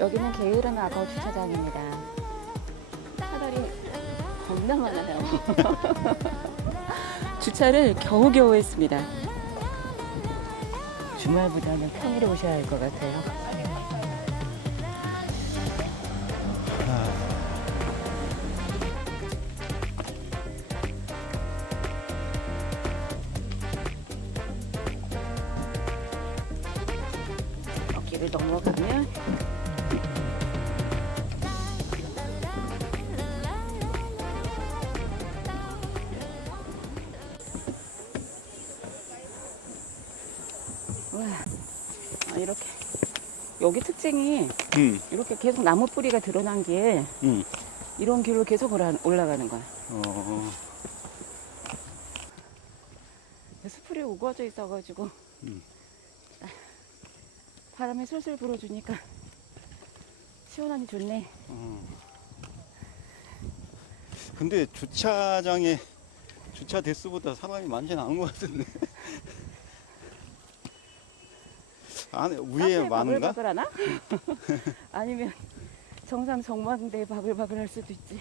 여기는 게으름 악어 주차장입니다. 차들이 겁나 많아요. 주차를 겨우겨우 했습니다. 주말보다는 평일에 오셔야 할 것 같아요. 여기를 넘어가면 아, 이렇게 여기 특징이 응, 이렇게 계속 나무 뿌리가 드러난 길 응. 이런 길로 계속 올라- 올라가는 거야. 어, 숲이 우거져 있어가지고 음. 아, 바람이 솔솔 불어주니까 시원하니 좋네. 어. 근데 주차장에 주차 대수보다 사람이 많지는 않은 것 같은데. 안에 위에 카페에 많은가? 바글바글하나? 아니면 정상 정망대에 바글바글할 수도 있지.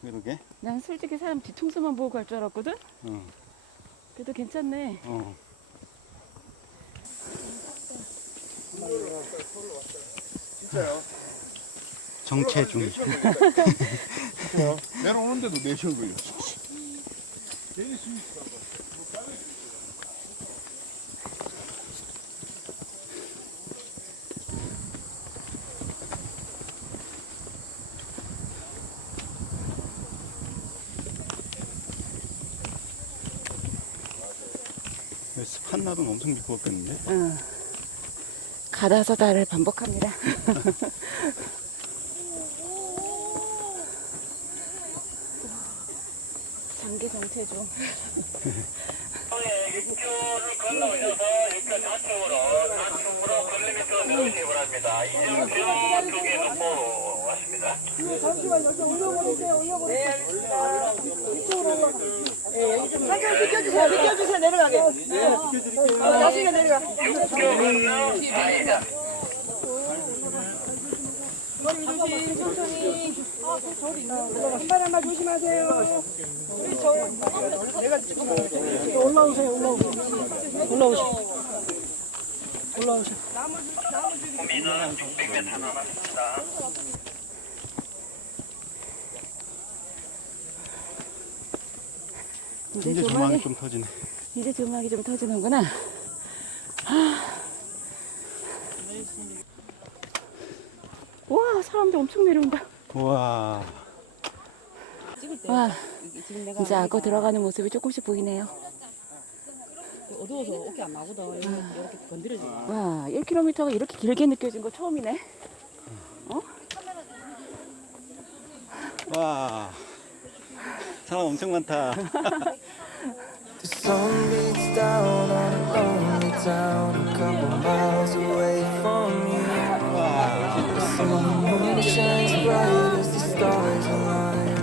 그러게. 난 솔직히 사람 뒤통수만 보고 갈 줄 알았거든. 어, 그래도 괜찮네. 어. 정체 중. 내려오는데도 4시간 걸려. 습 한 날은 엄청 미끄럽겠는데? 응. 가다서다를 반복합니다. 장기 정체 중. 육교를 건너오셔서 육교 좌측으로 좌측으로 걸리면서 내려오시기 바랍니다. 이정표 쪽에 놓고 왔습니다. 한점 비켜주세요. 나중에 내려가. 육교 건너 아니다. 한발 한발 조심하세요. 내가 지금 올라오세요. 올라오세요. 올라오세요. 올라오세요. 민원은 600m 남았습니다. 이제 조망이 좀 터지네. 이제 조망이 좀 터지는구나. 아. 와, 사람들 엄청 내려온다. 우와. 와, 이제 악어 들어가는 모습이 조금씩 보이네요. 어두워서 어깨 안 나거든. 이렇게 건드려줘. 와, 1km가 이렇게 길게 느껴진 거 처음이네. 와. 사람 엄청 많다. The sun beats down on a lonely town a couple miles away from you. The moon shines bright as the stars align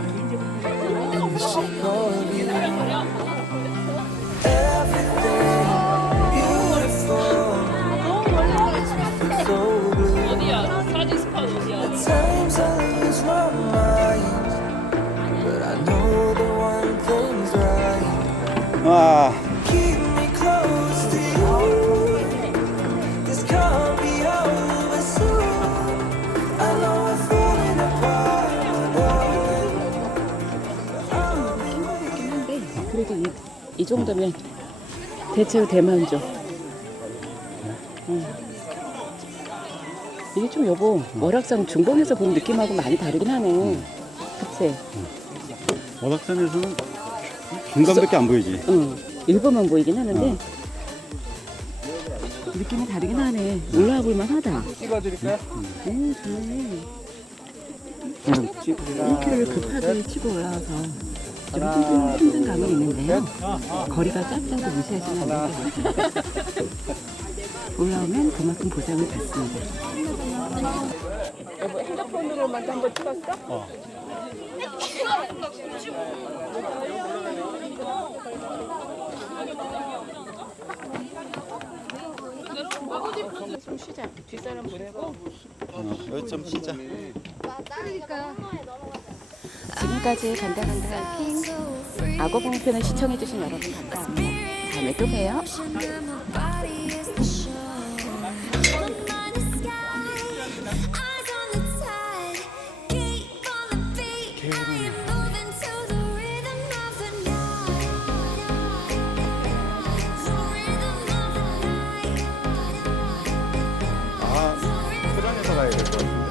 그래도 이, 이 정도면 대체로 대만족. 응. 이게 좀 여보 월악산 중봉에서 본 느낌하고 많이 다르긴 하네. 그치? 월악산에서는 중간밖에 안 보이지. 응. 일부만 보이긴 하는데 느낌이 다르긴 하네. 올라와 볼만 하다. 찍어드릴까요? 오, 좋네. 1km를 급하게 치고 올라와서 좀 힘든, 힘든 감은 있는데요. 거리가 짧다고 안 돼요. 올라오면 그만큼 보장을 받습니다. 여보, 핸드폰으로만 한번 찍었어? 어. 좀 쉬자. 뒷사람 보내고 여기 좀 쉬자. 지금까지 간다간다 킹 악어 봉편을 시청해주신 여러분 감사합니다. 다음에 또 봬요. 아, 가야 될것 같은데.